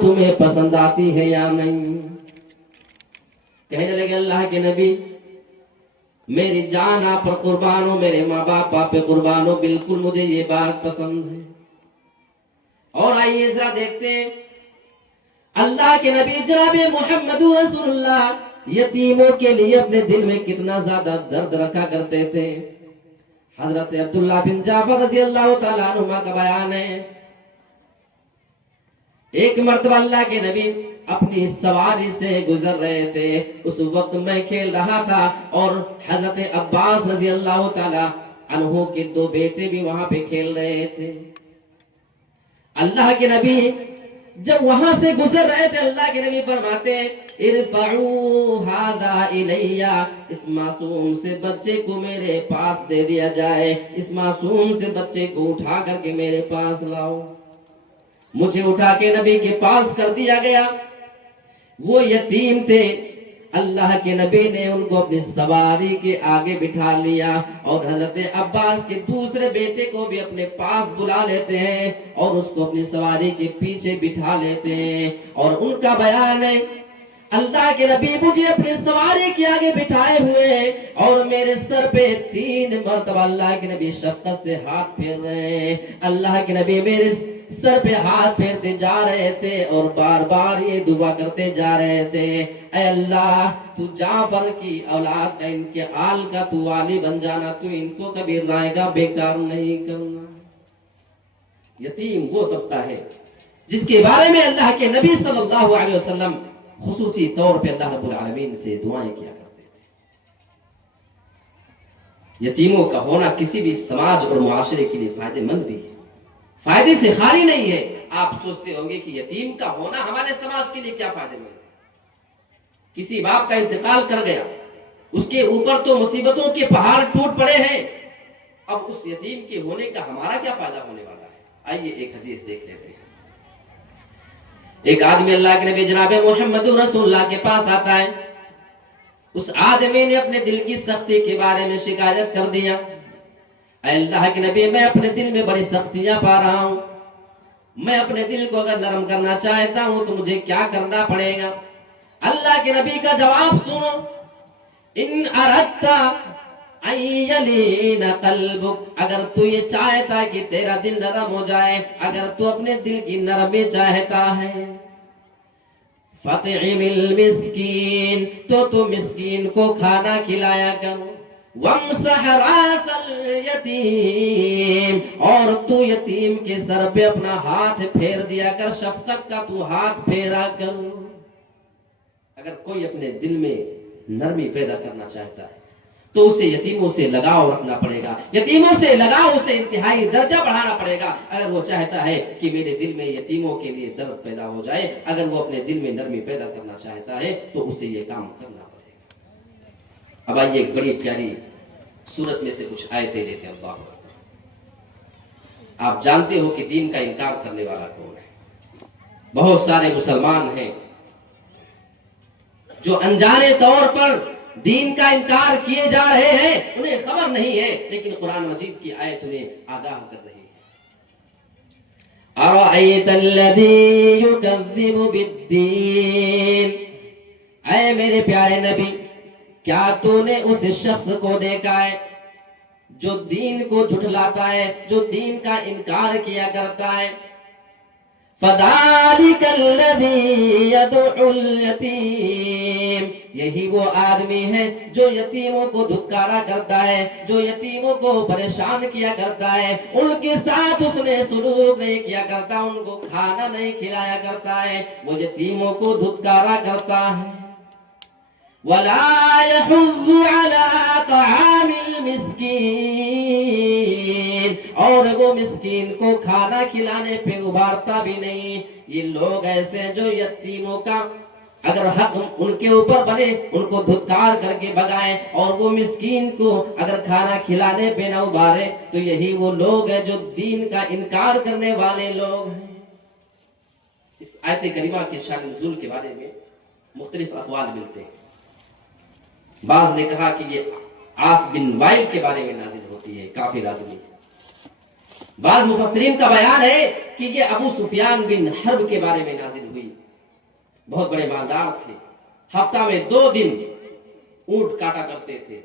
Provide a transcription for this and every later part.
تمہیں پسند آتی ہے یا نہیں؟ کہنے لگے اللہ کے نبی میری جان آپ پر قربان ہو، میرے ماں باپ آپ پہ قربان ہو، بالکل مجھے یہ بات پسند ہے۔ اور آئیے ذرا دیکھتے ہیں اللہ کے نبی جناب محمد رسول اللہ یتیموں کے لیے اپنے دل میں کتنا زیادہ درد رکھا کرتے تھے۔ حضرت عبداللہ بن جعفر رضی اللہ تعالیٰ عنہ کا بیان ہے، ایک مرتبہ اللہ کے نبی اپنی سواری سے گزر رہے تھے، اس وقت میں کھیل رہا تھا اور حضرت عباس رضی اللہ تعالی عنہ کے دو بیٹے بھی وہاں پہ کھیل رہے تھے۔ اللہ کے نبی جب وہاں سے گزر رہے تھے، اللہ کے نبی فرماتے ہیں ارفعوا ھذا الی، اس معصوم سے بچے کو میرے پاس دے دیا جائے، اس معصوم سے بچے کو اٹھا کر کے میرے پاس لاؤ۔ مجھے اٹھا کے نبی کے پاس کر دیا گیا، وہ یتیم تھے، اللہ کے نبی نے ان کو اپنی سواری کے آگے بٹھا لیا اور حضرت عباس کے دوسرے بیٹے کو بھی اپنے پاس بلا لیتے ہیں اور اس کو اپنی سواری کے پیچھے بٹھا لیتے ہیں، اور ان کا بیان ہے اللہ کے نبی مجھے اپنی سواری کے آگے بٹھائے ہوئے ہیں اور میرے سر پہ 3 مرتبہ اللہ کے نبی شفقت سے ہاتھ پھیر رہے ہیں۔ اللہ کے نبی میرے سر پہ ہاتھ پھیرتے جا رہے تھے اور بار بار یہ دعا کرتے جا رہے تھے، اے اللہ تو جعفر کی اولاد کا، ان کے آل کا تو والی بن جانا، تو ان کو کبھی رائے گا بیکار نہیں کرنا۔ یتیم وہ طبقہ ہے جس کے بارے میں اللہ کے نبی صلی اللہ علیہ وسلم خصوصی طور پہ اللہ رب العالمین سے دعائیں کیا کرتے تھے۔ یتیموں کا ہونا کسی بھی سماج اور معاشرے کے لیے فائدہ مند بھی ہے، فائدے سے خالی نہیں ہے۔ آپ سوچتے ہوں گے کہ یتیم کا ہونا ہمارے سماج کے لیے کیا فائدہ مند ہے؟ کسی باپ کا انتقال کر گیا، اس کے اوپر تو مصیبتوں کے پہاڑ ٹوٹ پڑے ہیں، اب اس یتیم کے ہونے کا ہمارا کیا فائدہ ہونے والا ہے؟ آئیے ایک حدیث دیکھ لیتے ہیں۔ ایک آدمی اللہ کے نبی جناب محمد رسول اللہ کے پاس آتا ہے، اس آدمی نے اپنے دل کی سختی کے بارے میں شکایت کر دیا، اے اللہ کے نبی میں اپنے دل میں بڑی سختیاں پا رہا ہوں، میں اپنے دل کو اگر نرم کرنا چاہتا ہوں تو مجھے کیا کرنا پڑے گا؟ اللہ کے نبی کا جواب سنو، ان اردت ان یلین قلبک، اگر تو یہ چاہتا ہے کہ تیرا دل نرم ہو جائے، اگر تو اپنے دل کی نرمی چاہتا ہے، فطعم المسکین، تو مسکین کو کھانا کھلایا کرو، وامسح راس الیتیم، اور تو یتیم کے سر پہ اپنا ہاتھ پھیر دیا کر، شفقت کا تو ہاتھ پھیرا کرو۔ اگر کوئی اپنے دل میں نرمی پیدا کرنا چاہتا ہے تو اسے یتیموں سے لگاؤ رکھنا پڑے گا، یتیموں سے لگاؤ اسے انتہائی درجہ بڑھانا پڑے گا۔ اگر وہ چاہتا ہے کہ میرے دل میں یتیموں کے لیے درد پیدا ہو جائے، اگر وہ اپنے دل میں نرمی پیدا کرنا چاہتا ہے تو اسے یہ کام کرنا پڑے گا۔ اب آئیے ایک بڑی پیاری سورت میں سے کچھ آیتیں لیتے ہیں۔ اللہ آپ جانتے ہو کہ دین کا انکار کرنے والا کون ہے؟ بہت سارے مسلمان ہیں جو انجانے طور پر دین کا انکار کیے جا رہے ہیں، انہیں خبر نہیں ہے، لیکن قرآن مجید کی آیت انہیں آگاہ کر رہی ہے۔ اَرَأَيْتَ الَّذِي يُكَذِّبُ بِالدِّينِ، اے میرے پیارے نبی کیا تو نے اس شخص کو دیکھا ہے جو دین کو جھٹلاتا ہے، جو دین کا انکار کیا کرتا ہے؟ فَذَلِكَ الَّذِي يَدُعُّ الْيَتِيمَ، یہی وہ آدمی ہے جو یتیموں کو دھتکارا کرتا ہے، جو یتیموں کو پریشان کیا کرتا ہے، ان کے ساتھ اس نے سلوک نہیں کیا کرتا، ان کو کھانا نہیں کھلایا کرتا ہے، وہ یتیموں کو دھتکارا کرتا ہے۔ وَلَا يَحُضُّ عَلَىٰ طَعَامِ الْمِسْكِينِ، اور وہ مسکین کو کھانا کھلانے پہ ابھارتا بھی نہیں۔ یہ لوگ ایسے جو یتیموں کا اگر حق ان کے اوپر بنے ان کو دھتکار کر کے بگائیں، اور وہ مسکین کو اگر کھانا کھلانے پہ نہ ابھارے، تو یہی وہ لوگ ہیں جو دین کا انکار کرنے والے لوگ ہیں۔ اس آیت کریمہ کے شان نزول کے بارے میں مختلف اقوال ملتے ہیں۔ بعض نے کہا کہ یہ عاص بن وائل کے بارے میں نازل ہوتی ہے، کافر آدمی، بعض مفسرین کا بیان ہے کہ یہ ابو سفیان بن حرب کے بارے میں نازل ہوئی. بہت بڑے مالدار تھے، ہفتہ میں 2 دن اونٹ کاٹا کرتے تھے،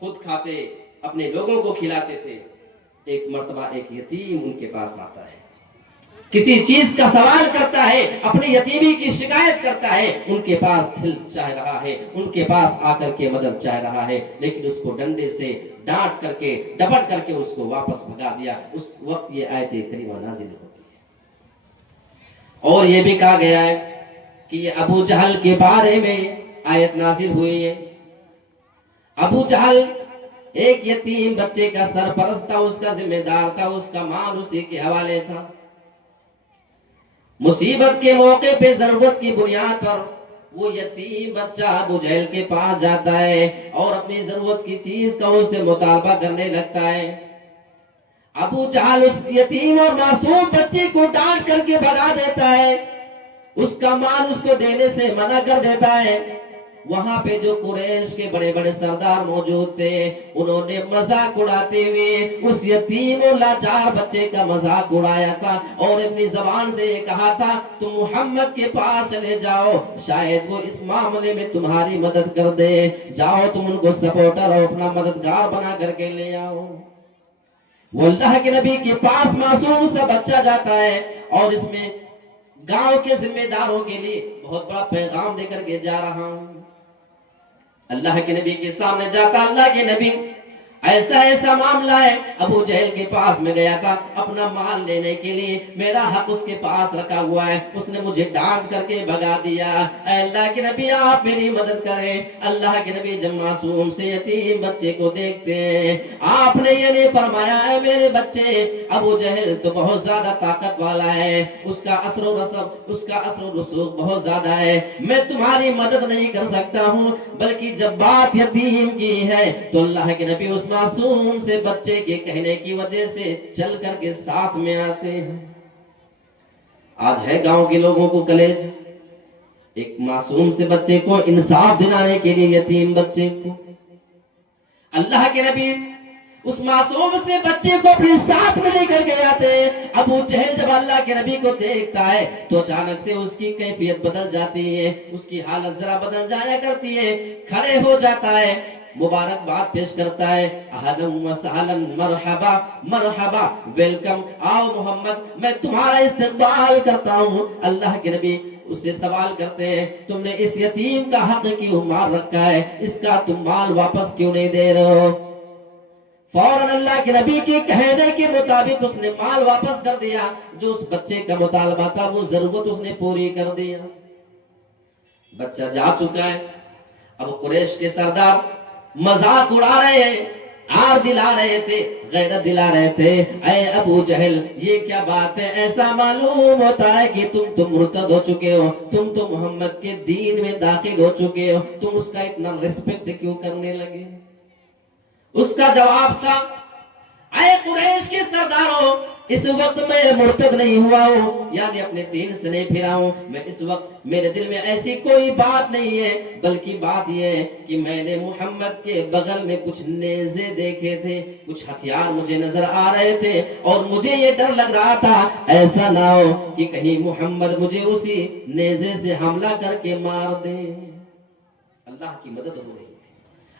خود کھاتے، اپنے لوگوں کو کھلاتے تھے. ایک مرتبہ ایک یتیم ان کے پاس آتا ہے، کسی چیز کا سوال کرتا ہے، اپنی یتیمی کی شکایت کرتا ہے، ان کے پاس ہیلپ چاہ رہا ہے، ان کے پاس آ کر کے مدد چاہ رہا ہے، لیکن اس کو ڈنڈے سے ڈانٹ کر کے ڈپٹ کر کے اس کو واپس بھگا دیا. اس وقت یہ آیت کریمہ نازل ہوتی ہے. اور یہ بھی کہا گیا ہے کہ یہ ابو جہل کے بارے میں آیت نازل ہوئی ہے. ابو جہل ایک یتیم بچے کا سرپرست تھا، اس کا ذمہ دار تھا، اس کا مال اسی کے حوالے تھا. مصیبت کے موقع پہ ضرورت کی بنیاد پر وہ یتیم بچہ ابو جہل کے پاس جاتا ہے اور اپنی ضرورت کی چیز کا اس سے مطالبہ کرنے لگتا ہے. ابو جہل اس یتیم اور معصوم بچے کو ڈانٹ کر کے بھگا دیتا ہے، اس کا مال اس کو دینے سے منع کر دیتا ہے. وہاں پہ جو قریش کے بڑے بڑے سردار موجود تھے، انہوں نے مذاق اڑاتے ہوئے اس یتیم اور لاچار بچے کا مذاق اڑایا تھا اور اپنی زبان سے یہ کہا تھا تم محمد کے پاس چلے جاؤ، شاید وہ اس معاملے میں تمہاری مدد کر دے. جاؤ تم ان کو سپورٹر اور اپنا مددگار بنا کر کے لے آؤ. وہ اللہ کے نبی کے پاس معصوم سا بچہ جاتا ہے اور اس میں گاؤں کے ذمہ داروں کے لیے بہت بڑا پیغام دے کر کے جا رہا ہوں. اللہ کے نبی کے سامنے جاتا، اللہ کے نبی ایسا معاملہ ہے، ابو جہل کے پاس میں گیا تھا اپنا مال لینے کے لیے، میرا حق اس کے پاس رکھا ہوا ہے، اس نے مجھے ڈانٹ کر کے بھگا دیا. اے اللہ کے نبی آپ میری مدد کریں. اللہ کے نبی جب معصوم سے یتیم بچے کو دیکھتے ہیں، آپ نے یہ نہیں فرمایا ہے میرے بچے، ابو جہل تو بہت زیادہ طاقت والا ہے، اس کا اثر و رسوخ بہت زیادہ ہے، میں تمہاری مدد نہیں کر سکتا ہوں. بلکہ جب بات یتیم کی ہے تو اللہ کے نبی اس معصوم سے بچے کے کہنے کی وجہ سے چل کر کے ساتھ میں آتے ہیں. آج ہے گاؤں کے لوگوں کو کلیج، ایک معصوم سے بچے کو انصاف دلانے کے لیے یتیم بچے کو اللہ کے نبی اس معصوم سے بچے کو اپنے ساتھ میں لے کر کے آتے ہیں. ابو جہل جب اللہ کے نبی کو دیکھتا ہے تو اچانک سے اس کی کیفیت بدل جاتی ہے، اس کی حالت ذرا بدل جایا کرتی ہے، کھڑے ہو جاتا ہے، مبارکباد پیش کرتا ہے، اہلا و سہلا مرحبا مرحبا، ویلکم، آؤ محمد میں تمہارا استقبال کرتا ہوں. اللہ کے نبی اس سے سوال کرتے ہیں تم نے اس یتیم کا حق کیوں مار رکھا ہے، اس کا تم مال واپس کیوں نہیں دے رہے ہو؟ فوراً اللہ کے نبی کے کہنے کے مطابق اس نے مال واپس کر دیا، جو اس بچے کا مطالبہ تھا وہ ضرورت اس نے پوری کر دیا. بچہ جا چکا ہے. اب قریش کے سردار مذاق اڑا رہے ہیں، آر دلا رہے تھے، غیرت دلا رہے تھے. اے ابو جہل یہ کیا بات ہے، ایسا معلوم ہوتا ہے کہ تم تو مرتد ہو چکے ہو، تم تو محمد کے دین میں داخل ہو چکے ہو، تم اس کا اتنا ریسپیکٹ کیوں کرنے لگے؟ اس کا جواب تھا اے قریش کے سرداروں، اس وقت میں مرتد نہیں ہوا ہوں، یعنی اپنے دین سے نہیں پھرا ہوں. میں اس وقت میرے دل میں ایسی کوئی بات نہیں ہے، بلکہ بات یہ ہے کہ میں نے محمد کے بغل میں کچھ نیزے دیکھے تھے، کچھ ہتھیار مجھے نظر آ رہے تھے اور مجھے یہ ڈر لگ رہا تھا ایسا نہ ہو کہ کہیں محمد مجھے اسی نیزے سے حملہ کر کے مار دے. اللہ کی مدد ہو رہی ہے.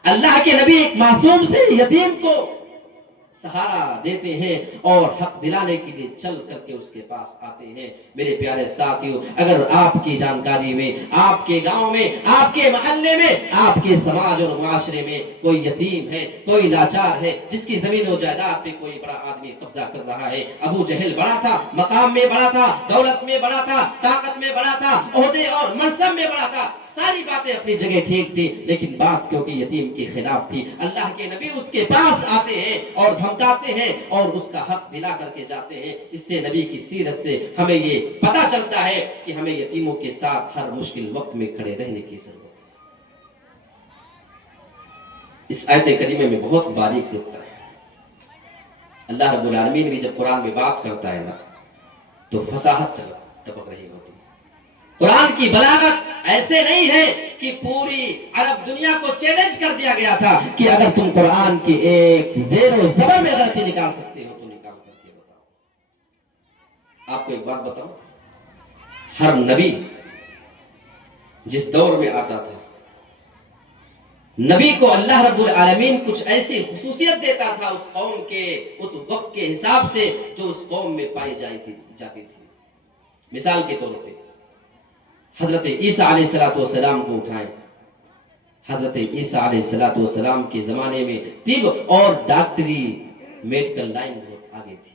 اللہ کے نبی ایک معصوم سے یتیم کو سہارا دیتے ہیں اور حق دلانے کے لیے چل کر کے اس کے پاس آتے ہیں. میرے پیارے ساتھیوں، اگر آپ کی جانکاری میں، آپ کے گاؤں میں، آپ کے محلے میں، آپ کے سماج اور معاشرے میں کوئی یتیم ہے، کوئی لاچار ہے، جس کی زمین و جائیداد پہ کوئی بڑا آدمی قبضہ کر رہا ہے. ابو جہل بڑا تھا، مقام میں بڑا تھا، دولت میں بڑا تھا، طاقت میں بڑا تھا، عہدے اور منصب میں بڑا تھا، ساری باتیں اپنی جگہ ٹھیک تھی، لیکن بات کیونکہ یتیم کے خلاف تھی. اللہ کے نبی اس کے پاس آتے ہیں اور دھمکاتے ہیں اور اس کا حق دلا کر کے جاتے ہیں. اس سے نبی کی سیرت سے ہمیں یہ پتا چلتا ہے کہ ہمیں یتیموں کے ساتھ ہر مشکل وقت میں کھڑے رہنے کی ضرورت ہے. اس آیت کریمہ میں بہت باریک نقطہ ہے. اللہ رب العالمین بھی جب قرآن میں بات کرتا ہے نا تو فصاحت ٹپک رہی ہوتی ہے. قرآن کی بلاغت ایسے نہیں ہے کہ پوری عرب دنیا کو چیلنج کر دیا گیا تھا کہ اگر تم قرآن کی ایک زیر و زبر میں غلطی نکال سکتے ہو تو نکال کر کے بتاؤ. آپ کو ایک بات بتاؤں، ہر نبی جس دور میں آتا تھا، نبی کو اللہ رب العالمین کچھ ایسی خصوصیت دیتا تھا اس قوم کے اس وقت کے حساب سے جو اس قوم میں پائی جاتی تھی۔ مثال کے طور پہ حضرت عیسیٰ علیہ السلام کو اٹھائیں۔ حضرت عیسیٰ علیہ السلام کے زمانے میں طب اور ڈاکٹری میڈیکل لائن بہت آگے تھی،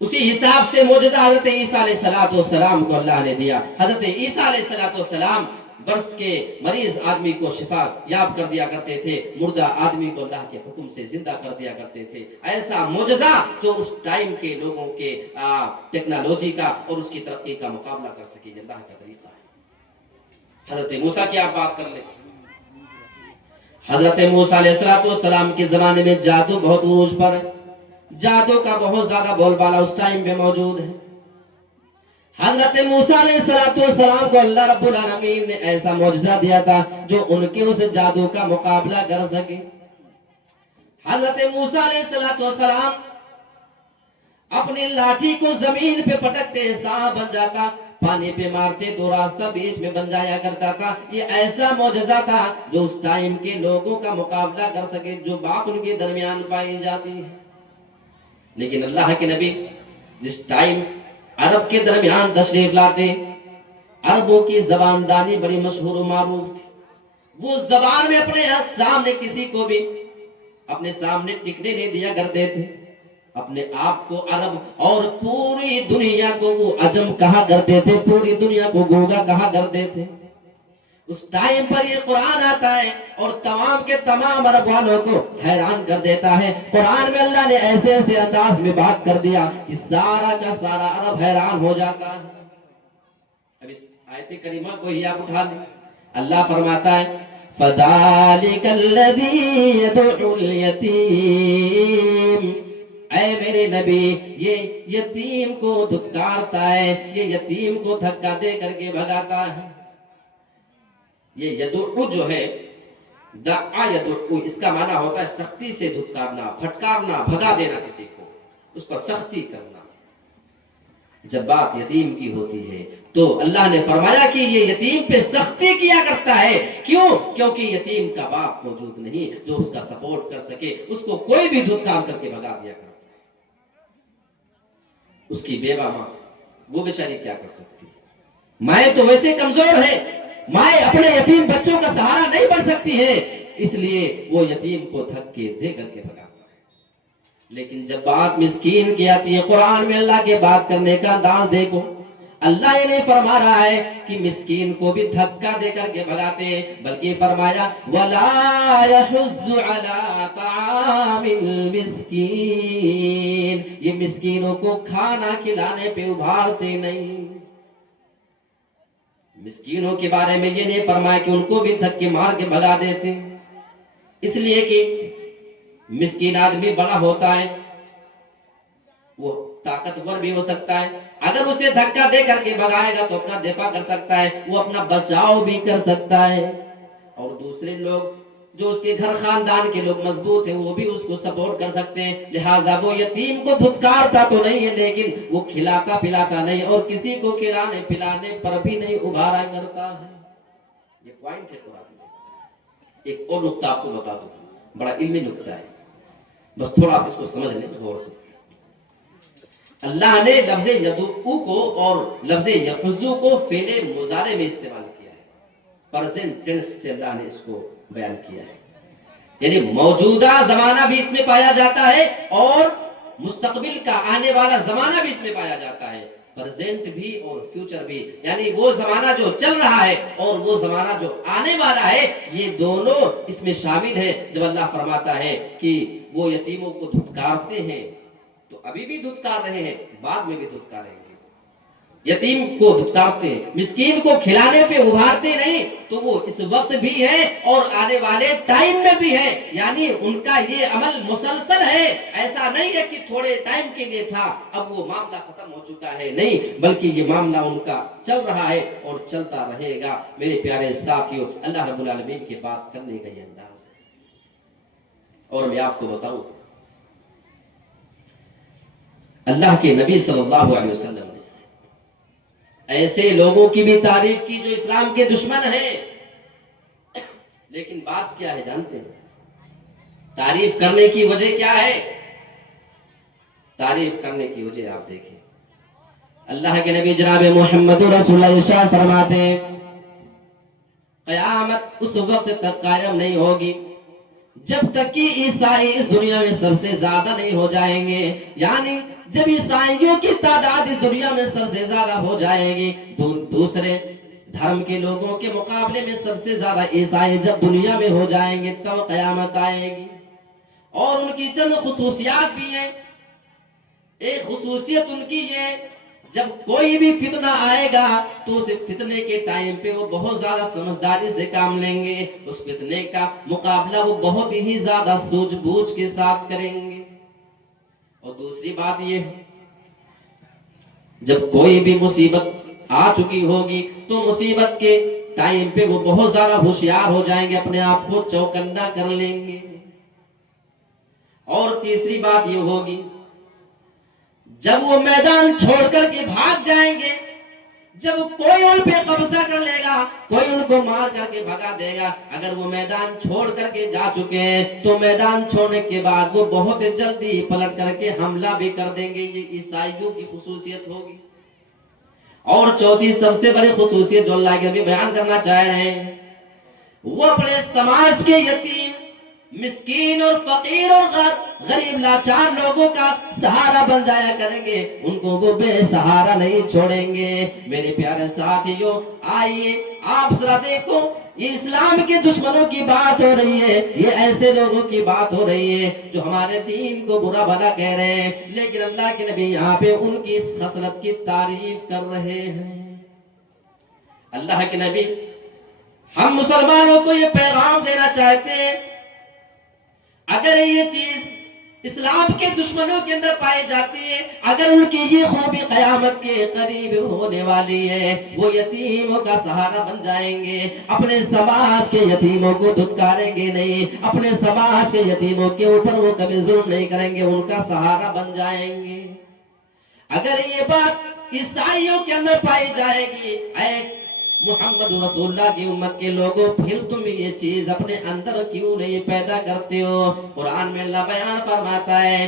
اسی حساب سے معجزہ حضرت عیسیٰ علیہ السلام کو اللہ نے دیا۔ حضرت عیسیٰ علیہ السلام برس کے مریض آدمی کو شفا یاب کر دیا کرتے تھے، مردہ آدمی کو اللہ کے حکم سے زندہ کر دیا کرتے تھے۔ ایسا معجزہ جو اس ٹائم کے لوگوں کے ٹیکنالوجی کا اور اس کی ترقی کا مقابلہ کر سکے، اللہ کا طریقہ ہے۔ حضرت موسیٰ کی آپ بات کر لیں، حضرت موسیٰ علیہ السلام کے زمانے میں جادو بہت عروج پر ہے، جادو کا بہت زیادہ بول بالا اس ٹائم پہ موجود ہے۔ حضرت موسیٰ علیہ السلام کو اللہ رب العالمین نے ایسا معجزہ دیا تھا جو ان کے اس جادو کا مقابلہ کر سکے۔ حضرت موسیٰ علیہ السلام اپنی لاٹھی کو زمین پہ پٹکتے سانپ بن جاتا، پانی پہ مارتے تو راستہ بیچ میں بن جایا کرتا تھا۔ یہ ایسا معجزہ تھا جو اس ٹائم کے لوگوں کا مقابلہ کر سکے، جو بات ان کے درمیان پائی جاتی ہے۔ لیکن اللہ کے نبی جس ٹائم عرب کے درمیان تشریف لاتے، عربوں کی زبان دانی بڑی مشہور و معروف تھی، وہ زبان میں اپنے سامنے کسی کو بھی اپنے سامنے ٹکنے نہیں دیا کرتے تھے۔ اپنے آپ کو عرب اور پوری دنیا کو وہ عجم کہا کرتے تھے، پوری دنیا کو گونگا کہا کرتے تھے۔ اس ٹائم پر یہ قرآن آتا ہے اور تمام کے تمام عرب والوں کو حیران کر دیتا ہے۔ قرآن میں اللہ نے ایسے ایسے انداز میں بات کر دیا کہ سارا کا سارا عرب حیران ہو جاتا ہے۔ اب اس آیت کریمہ کو ہی آپ اٹھا لیں، اللہ فرماتا ہے فَذَلِكَ الَّذِي يَدُعُ الْيَتِيمَ، اے میرے نبی یہ یتیم کو دھتکارتا ہے، یہ یتیم کو دھکا دے کر کے بھگاتا ہے۔ یہ یدعو جو ہے، دعا یدعو، اس کا معنی ہوتا ہے سختی سے دھتکارنا، پھٹکارنا، بھگا دینا کسی کو، اس پر سختی کرنا۔ جب بات یتیم کی ہوتی ہے تو اللہ نے فرمایا کہ یہ یتیم پہ سختی کیا کرتا ہے۔ کیوں؟ کیونکہ یتیم کا باپ موجود نہیں جو اس کا سپورٹ کر سکے، اس کو کوئی بھی دھتکار کر کے بھگا دیا کرتا ہے۔ اس کی بیوہ ماں، وہ بیچاری کیا کر سکتی ہے؟ مائیں تو ویسے کمزور ہے، مائیں اپنے یتیم بچوں کا سہارا نہیں بن سکتی ہے، اس لیے وہ یتیم کو دھکے دے کر کے بھگاتا ہے۔ لیکن جب بات مسکین کی آتی ہے، قرآن میں اللہ کے بات کرنے کا انداز دیکھو، اللہ یہ نہیں فرما رہا ہے کہ مسکین کو بھی دھکا دے کر کے بھگاتے ہیں، بلکہ فرمایا وَلَا يَحُزُّ عَلَىٰ طَعَامِ الْمِسْكِينِ، یہ مسکینوں کو کھانا کھلانے پہ ابھارتے نہیں۔ مسکینوں کے بارے میں یہ نہیں فرمایا کہ ان کو بھی دھکے مار کے بھگا دیتے، اس لیے کہ مسکین آدمی بڑا ہوتا ہے، وہ طاقتور بھی ہو سکتا ہے، اگر اسے دھکا دے کر کے بھگائے گا تو اپنا دفاع کر سکتا ہے، وہ اپنا بچاؤ بھی کر سکتا ہے، اور دوسرے لوگ جو اس کے گھر خاندان کے لوگ مضبوط ہیں وہ بھی اس کو سپورٹ کر سکتے ہیں۔ لہٰذا وہ یتیم کو دھتکارتا تو نہیں ہے، لیکن وہ کھلاتا پلاتا نہیں، اور کسی کو کھلانے پلانے پر بھی نہیں ابھارا کرتا ہے۔ یہ پوائنٹ ہے قرآن میں۔ ایک اور نقطہ آپ کو بتا دوں، بڑا علمی نقطہ ہے، بس تھوڑا آپ اس کو سمجھ لیں غور سے۔ اللہ نے لفظ یدعو کو اور لفظ یحضو کو فعل مضارع میں استعمال کیا ہے، پریزنٹ ٹینس سے اللہ نے اس کو بیان کیا ہے، یعنی موجودہ زمانہ بھی اس میں پایا جاتا ہے اور مستقبل کا آنے والا زمانہ بھی اس میں پایا جاتا ہے، پریزنٹ بھی اور فیوچر بھی، یعنی وہ زمانہ جو چل رہا ہے اور وہ زمانہ جو آنے والا ہے، یہ دونوں اس میں شامل ہیں۔ جب اللہ فرماتا ہے کہ وہ یتیموں کو دھتکارتے ہیں تو ابھی بھی دھتکار رہے ہیں، بعد میں بھی دھتکاریں گے۔ یتیم کو دھتکارتے ہیں، مسکین کو کھلانے پہ ابھارتے نہیں، تو وہ اس وقت بھی ہے اور آنے والے ٹائم میں بھی ہے، یعنی ان کا یہ عمل مسلسل ہے۔ ایسا نہیں ہے کہ تھوڑے ٹائم کے لیے تھا اب وہ معاملہ ختم ہو چکا ہے، نہیں، بلکہ یہ معاملہ ان کا چل رہا ہے اور چلتا رہے گا۔ میرے پیارے ساتھیوں، اللہ رب العالمین کی بات کرنے کا یہ انداز ہے۔ اور میں آپ کو بتاؤں، اللہ کے نبی صلی اللہ علیہ وسلم نے ایسے لوگوں کی بھی تعریف کی جو اسلام کے دشمن ہیں، لیکن بات کیا ہے جانتے ہیں؟ تعریف کرنے کی وجہ کیا ہے؟ تعریف کرنے کی وجہ آپ دیکھیں، اللہ کے نبی جناب محمد رسول اللہ ارشاد فرماتے ہیں قیامت اس وقت تک قائم نہیں ہوگی جب تک کہ عیسائی اس دنیا میں سب سے زیادہ نہیں ہو جائیں گے، یعنی جب عیسائیوں کی تعداد اس دنیا میں سب سے زیادہ ہو جائے گی، دوسرے دھرم کے لوگوں کے مقابلے میں سب سے زیادہ عیسائی جب دنیا میں ہو جائیں گے تب قیامت آئے گی۔ اور ان کی چند خصوصیات بھی ہیں۔ ایک خصوصیت ان کی یہ، جب کوئی بھی فتنہ آئے گا تو اس فتنے کے ٹائم پہ وہ بہت زیادہ سمجھداری سے کام لیں گے، اس فتنے کا مقابلہ وہ بہت ہی زیادہ سوجھ بوجھ کے ساتھ کریں گے۔ اور دوسری بات یہ ہے، جب کوئی بھی مصیبت آ چکی ہوگی تو مصیبت کے ٹائم پہ وہ بہت زیادہ ہوشیار ہو جائیں گے، اپنے آپ کو چوکنا کر لیں گے۔ اور تیسری بات یہ ہوگی، جب وہ میدان چھوڑ کر کے بھاگ جائیں گے، جب کوئی ان پہ قبضہ کر لے گا، کوئی ان کو مار کر کے بھگا دے گا، اگر وہ میدان چھوڑ کر کے جا چکے ہیں تو میدان چھوڑنے کے بعد وہ بہت جلدی پلٹ کر کے حملہ بھی کر دیں گے۔ یہ عیسائیوں کی خصوصیت ہوگی۔ اور چوتھی سب سے بڑی خصوصیت جو اللہ کے نبی بیان کرنا چاہ رہے ہیں، وہ اپنے سماج کے یتیم، مسکین اور فقیر اور غریب لاچار لوگوں کا سہارا بن جایا کریں گے، ان کو وہ بے سہارا نہیں چھوڑیں گے۔ میرے پیارے ساتھیوں، آئیے آپ ذرا دیکھو، یہ اسلام کے دشمنوں کی بات ہو رہی ہے، یہ ایسے لوگوں کی بات ہو رہی ہے جو ہمارے دین کو برا بھلا کہہ رہے ہیں، لیکن اللہ کے نبی یہاں پہ ان کی اس خصلت کی تعریف کر رہے ہیں۔ اللہ کے نبی ہم مسلمانوں کو یہ پیغام دینا چاہتے ہیں، اگر یہ چیز اسلام کے دشمنوں کے اندر پائی جاتی ہے، اگر ان کی یہ خوبی قیامت کے قریب ہونے والی ہے، وہ یتیموں کا سہارا بن جائیں گے، اپنے سماج کے یتیموں کو دھتکاریں گے نہیں، اپنے سماج کے یتیموں کے اوپر وہ کبھی ظلم نہیں کریں گے، ان کا سہارا بن جائیں گے۔ اگر یہ بات عیسائیوں کے اندر پائی جائے گی، اے محمد رسول اللہ کی امت کے لوگوں، پھر تم یہ چیز اپنے اندر کیوں نہیں پیدا کرتے ہو؟ قرآن میں اللہ بیان فرماتا ہے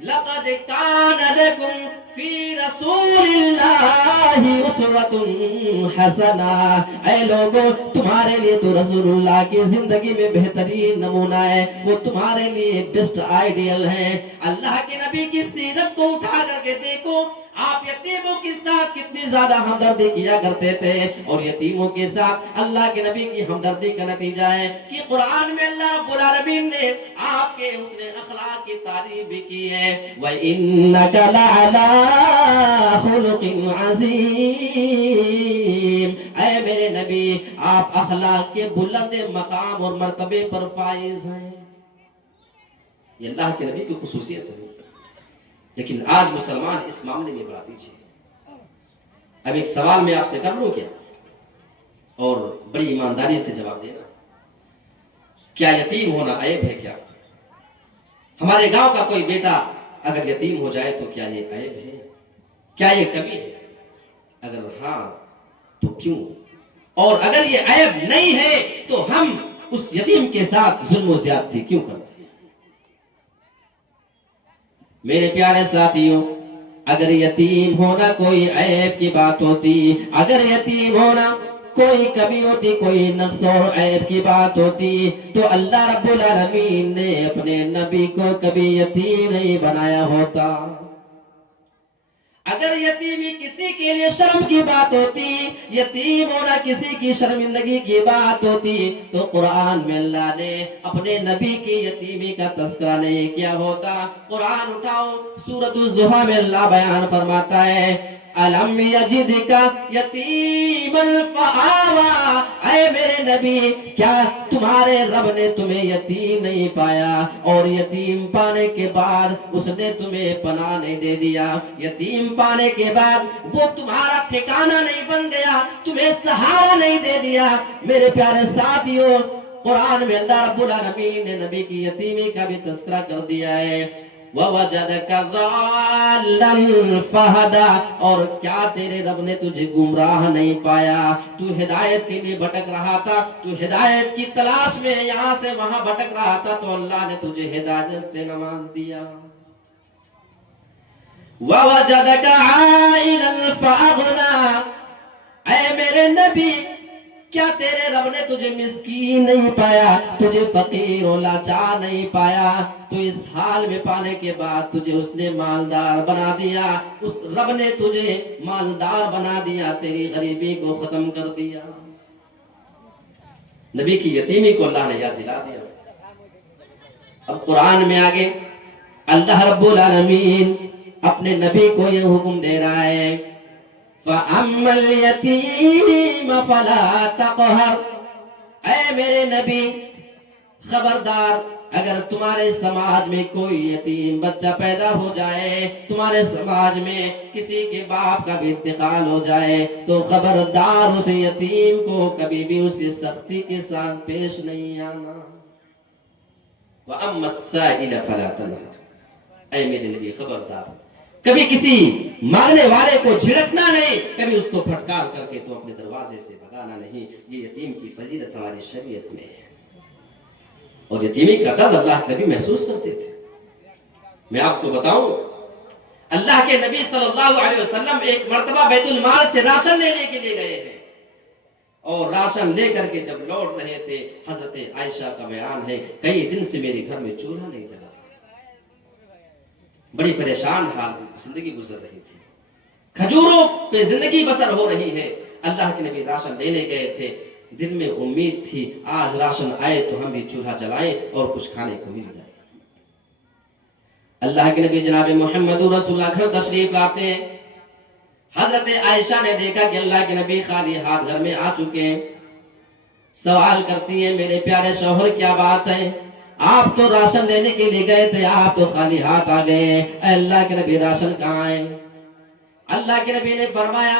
لَقَدْ كَانَ لَكُمْ فِي رَسُولِ اللَّهِ أُسْوَةٌ حَسَنَةٌ، اے لوگوں تمہارے لیے تو رسول اللہ کی زندگی میں بہترین نمونہ ہے، وہ تمہارے لیے بیسٹ آئیڈیل ہے۔ اللہ کے نبی کی سیرت کو اٹھا کر کے دیکھو، آپ یتیموں کے ساتھ کتنی زیادہ ہمدردی کیا کرتے تھے، اور یتیموں کے ساتھ اللہ کے نبی کی ہمدردی کا نتیجہ ہے کہ قرآن میں اللہ رب العالمین نے آپ کے حسن اخلاق کی تعریف بھی کی ہے۔ وَإِنَّكَ لَعَلَىٰ خُلُقٍ عَظِيمٍ، اے میرے نبی آپ اخلاق کے بلند مقام اور مرتبے پر فائز ہیں۔ یہ اللہ کے نبی کی خصوصیت ہے، لیکن آج مسلمان اس معاملے میں بڑا پیچھے ہے۔ اب ایک سوال میں آپ سے کر لوں کیا، اور بڑی ایمانداری سے جواب دینا، کیا یتیم ہونا عیب ہے؟ کیا ہمارے گاؤں کا کوئی بیٹا اگر یتیم ہو جائے تو کیا یہ عیب ہے؟ کیا یہ کمی ہے؟ اگر ہاں تو کیوں؟ اور اگر یہ عیب نہیں ہے تو ہم اس یتیم کے ساتھ ظلم و زیادتی کیوں کرتے ہیں؟ میرے پیارے ساتھیوں، اگر یتیم ہونا کوئی عیب کی بات ہوتی، اگر یتیم ہونا کوئی کمی ہوتی، کوئی نقص اور عیب کی بات ہوتی، تو اللہ رب العالمین نے اپنے نبی کو کبھی یتیم نہیں بنایا ہوتا۔ اگر یتیمی کسی کے لیے شرم کی بات ہوتی، یتیم ہونا کسی کی شرمندگی کی بات ہوتی، تو قرآن میں اللہ نے اپنے نبی کی یتیمی کا تذکرہ نہیں کیا ہوتا۔ قرآن اٹھاؤ، سورۃ الضحیٰ میں اللہ بیان فرماتا ہے أَلَمْ يَجِدْكَ يَتِيمًا فَآوَىٰ، اے میرے نبی کیا تمہارے رب نے تمہیں یتیم نہیں پایا، اور یتیم پانے کے بعد اس نے تمہیں پناہ نہیں دے دیا، یتیم پانے کے بعد وہ تمہارا ٹھکانہ نہیں بن گیا، تمہیں سہارا نہیں دے دیا۔ میرے پیارے ساتھیوں، قرآن میں اللہ رب العالمین نے نبی کی یتیمی کا بھی تذکرہ کر دیا ہے۔ وَوَجَدَكَ ضَالًّا فَهَدَىٰ، اور کیا تیرے رب نے تجھے گمراہ نہیں پایا؟ تو ہدایت کے لیے بھٹک رہا تھا، تو ہدایت کی تلاش میں یہاں سے وہاں بھٹک رہا تھا، تو اللہ نے تجھے ہدایت سے نواز دیا۔ وَوَجَدَكَ عَائِلًا فَأَغْنَىٰ، اے میرے نبی، کیا تیرے رب نے تجھے مسکین نہیں پایا، تجھے فقیر و لاچار نہیں پایا؟ تو اس حال میں پانے کے بعد تجھے اس نے مالدار بنا دیا، اس رب نے تجھے مالدار بنا دیا، تیری غریبی کو ختم کر دیا۔ نبی کی یتیمی کو اللہ نے یاد دلا دیا۔ اب قرآن میں آگے اللہ رب العالمین اپنے نبی کو یہ حکم دے رہا ہے، فَأَمَّا الْيَتِيمَ فَلَا تَقْهَرْ، اے میرے نبی خبردار، اگر تمہارے سماج میں کوئی یتیم بچہ پیدا ہو جائے، تمہارے سماج میں کسی کے باپ کا بھی انتقال ہو جائے، تو خبردار اس یتیم کو کبھی بھی اس کی سختی کے ساتھ پیش نہیں آنا۔ وَأَمَّا السَّائِلَ فَلَا تَنْهَرْ، اے میرے نبی خبردار، کبھی کسی مانگنے والے کو جھڑکنا نہیں، کبھی اس کو پھٹکار کر کے تو اپنے دروازے سے بھگانا نہیں۔ یہ یتیم کی فضیلت ہماری شریعت میں ہے، اور یتیمی کا درد اللہ کے نبی محسوس کرتے تھے۔ میں آپ کو بتاؤں، اللہ کے نبی صلی اللہ علیہ وسلم ایک مرتبہ بیت المال سے راشن لینے کے لیے گئے ہیں، اور راشن لے کر کے جب لوٹ رہے تھے، حضرت عائشہ کا بیان ہے، کئی دن سے میرے گھر میں چولہا نہیں جلا، بڑی پریشان حال زندگی گزر رہی تھی، کھجوروں پہ زندگی بسر ہو رہی ہے۔ اللہ کے نبی راشن لینے گئے تھے، دل میں امید تھی آج راشن آئے تو ہم بھی چولہا جلائیں اور کچھ کھانے کو مل جائے۔ اللہ کے نبی جناب محمد رسول اللہ گھر تشریف لاتے ہیں، حضرت عائشہ نے دیکھا کہ اللہ کے نبی خالی ہاتھ گھر میں آ چکے ہیں، سوال کرتی ہیں، میرے پیارے شوہر کیا بات ہے؟ آپ تو راشن لینے کے لیے گئے تھے، آپ تو خالی ہاتھ آ گئے ہیں، اے اللہ کے نبی راشن کہاں ہے؟ اللہ کے نبی نے فرمایا،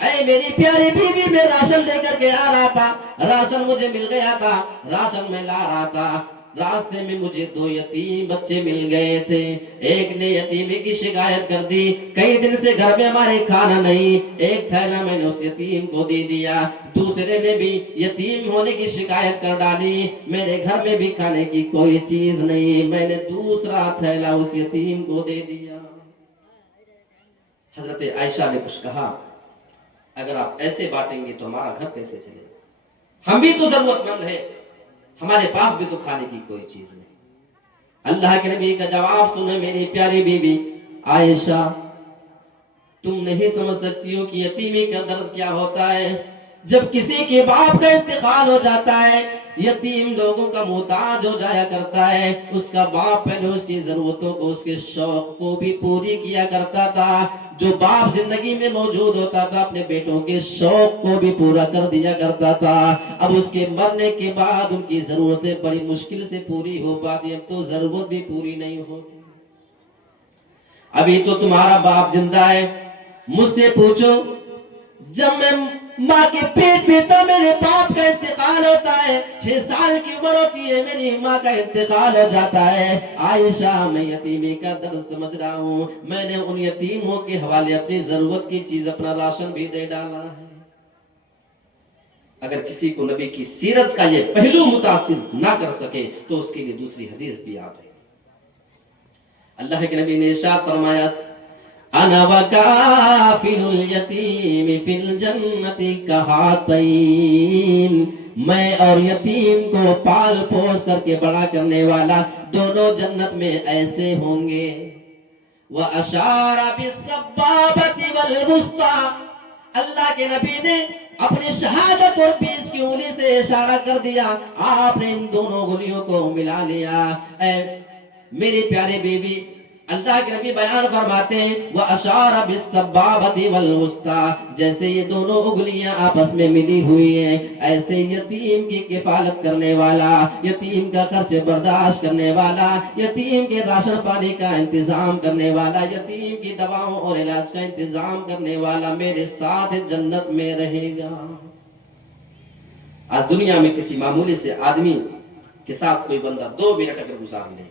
اے میری پیاری بیوی، میں راشن لے کر کے آ رہا تھا، راشن مجھے مل گیا تھا، راشن میں لا رہا تھا، راستے میں مجھے دو یتیم بچے مل گئے تھے، ایک نے یتیمی کی شکایت کر دی، کئی دن سے گھر میں ہمارے کھانا نہیں، ایک تھیلا میں نے اس یتیم کو دے دیا، دوسرے نے بھی یتیم ہونے کی شکایت کر ڈالی، میرے گھر میں بھی کھانے کی کوئی چیز نہیں، میں نے دوسرا تھیلا اس یتیم کو دے دیا۔ حضرت عائشہ نے کچھ کہا، اگر آپ ایسے بانٹیں گے تو ہمارا گھر کیسے چلے گا؟ ہم بھی تو ضرورت مند ہے، ہمارے پاس بھی تو کھانے کی کوئی چیز نہیں۔ اللہ کے نبی کا جواب سنیں میری پیاری بیوی عائشہ، تم نہیں سمجھ سکتی ہو کہ یتیمی کا درد کیا ہوتا ہے۔ جب کسی کے باپ کا انتقال ہو جاتا ہے، یتیم لوگوں کا محتاج ہو جایا کرتا ہے، اس کا باپ پہلے اس کی ضرورتوں کو، اس کے شوق کو بھی پوری کیا کرتا تھا۔ جو باپ زندگی میں موجود ہوتا تھا اپنے بیٹوں کے شوق کو بھی پورا کر دیا کرتا تھا، اب اس کے مرنے کے بعد ان کی ضرورتیں بڑی مشکل سے پوری ہو پاتی، اب تو ضرورت بھی پوری نہیں ہوتی۔ ابھی تو تمہارا باپ زندہ ہے، مجھ سے پوچھو، جب میں ماں کے پیٹ میں تھا میرے باپ کا انتقال ہوتا ہے، 6 سال کی عمر ہوتی ہے میری ماں کا انتقال ہو جاتا ہے۔ عائشہ، میں یتیمی کا درد سمجھ رہا ہوں، میں نے ان یتیموں کے حوالے اپنی ضرورت کی چیز، اپنا راشن بھی دے ڈالا ہے۔ اگر کسی کو نبی کی سیرت کا یہ پہلو متاثر نہ کر سکے تو اس کے لیے دوسری حدیث بھی یاد ہے۔ اللہ کے نبی نے ارشاد فرمایا، انا وکافل الیتیم فی الجنت کہاتین، میں اور یتیم کو پال پوس کر کے بڑا کرنے والا دونوں جنت میں ایسے ہوں گے۔ واشار بالسبابۃ والوسطی، اللہ کے نبی نے اپنی شہادت اور بیچ کی انگلی سے اشارہ کر دیا، آپ نے ان دونوں انگلیوں کو ملا لیا۔ اے میری پیاری بیوی، اللہ کے نبی بیان فرماتے ہیں، وَأَشَارَ بِالسَّبَّابَةِ وَالْوُسْطَىٰ، جیسے یہ دونوں انگلیاں آپس میں ملی ہوئی ہیں، ایسے یتیم کی کفالت کرنے والا، یتیم کا خرچ برداشت کرنے والا، یتیم کے راشن پانی کا انتظام کرنے والا، یتیم کی دواؤں اور علاج کا انتظام کرنے والا میرے ساتھ جنت میں رہے گا۔ آج دنیا میں کسی معمولی سے آدمی کے ساتھ کوئی بندہ 2 منٹ اگر گزار لے،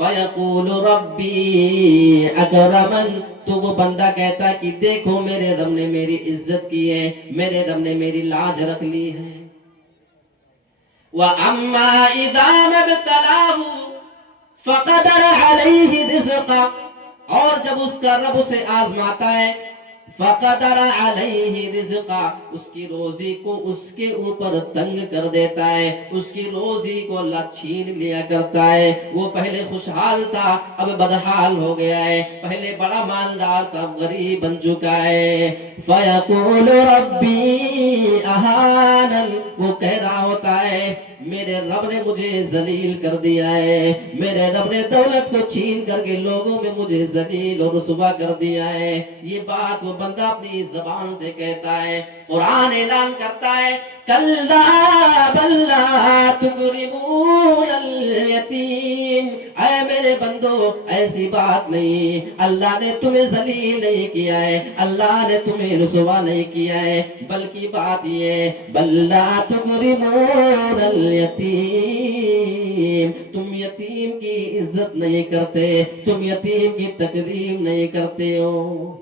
فَيَقُولُ رَبِّي أَكْرَمَنِ، تو وہ بندہ کہتا ہے کہ دیکھو میرے رب نے میری عزت کی ہے، میرے رب نے میری لاج رکھ لی ہے۔ وَأَمَّا إِذَا مَا ابْتَلَاهُ فَقَدَرَ عَلَيْهِ رِزْقَهُ، اور جب اس کا رب اسے آزماتا ہے، فقدر علیہ رزقا، اس کی روزی کو اس کے اوپر تنگ کر دیتا ہے، اس کی روزی کو اللہ چھین لیا کرتا ہے۔ وہ پہلے خوشحال تھا اب بدحال ہو گیا ہے، پہلے بڑا مالدار تھا اب غریب بن چکا ہے۔ فیقول ربی اہانن، وہ کہہ رہا ہوتا ہے میرے رب نے مجھے ذلیل کر دیا ہے، میرے رب نے دولت کو چھین کر کے لوگوں میں مجھے ذلیل اور رسوا کر دیا ہے۔ یہ بات وہ بندہ اپنی زبان سے کہتا ہے۔ قرآن اعلان کرتا ہے کلا بل لا تکرمون الیتیم، اے میرے بندو ایسی بات نہیں، اللہ نے تمہیں ذلیل نہیں کیا ہے، اللہ نے تمہیں رسوا نہیں کیا ہے، بلکہ بات یہ ہے بل لا تکرمون الیتیم، تم یتیم کی عزت نہیں کرتے، تم یتیم کی تکریم نہیں کرتے ہو۔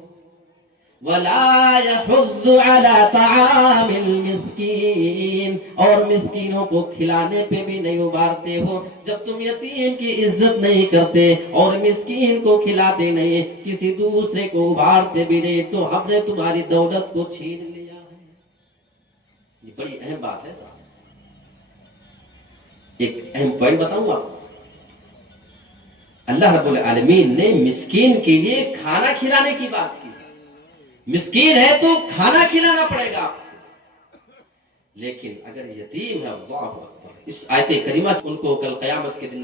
وَلَا يَحُضُّ عَلَى طَعَامِ الْمِسْكِينِ، اور مسکینوں کو کھلانے پہ بھی نہیں ابھارتے ہو۔ جب تم یتیم کی عزت نہیں کرتے اور مسکین کو کھلاتے نہیں، کسی دوسرے کو ابھارتے بھی نہیں، تو ہم نے تمہاری دولت کو چھین لیا ہے۔ یہ بڑی اہم بات ہے صاحب۔ ایک اہم پوائنٹ بتاؤں آپ کو، اللہ رب العالمین نے مسکین کے لیے کھانا کھلانے کی بات کی۔ مسکین ہے تو کھانا کھلانا پڑے گا آپ کو، لیکن اگر یتیم ہے، اللہ اکبر، اس آیت کریمہ ان کو کل قیامت کے دن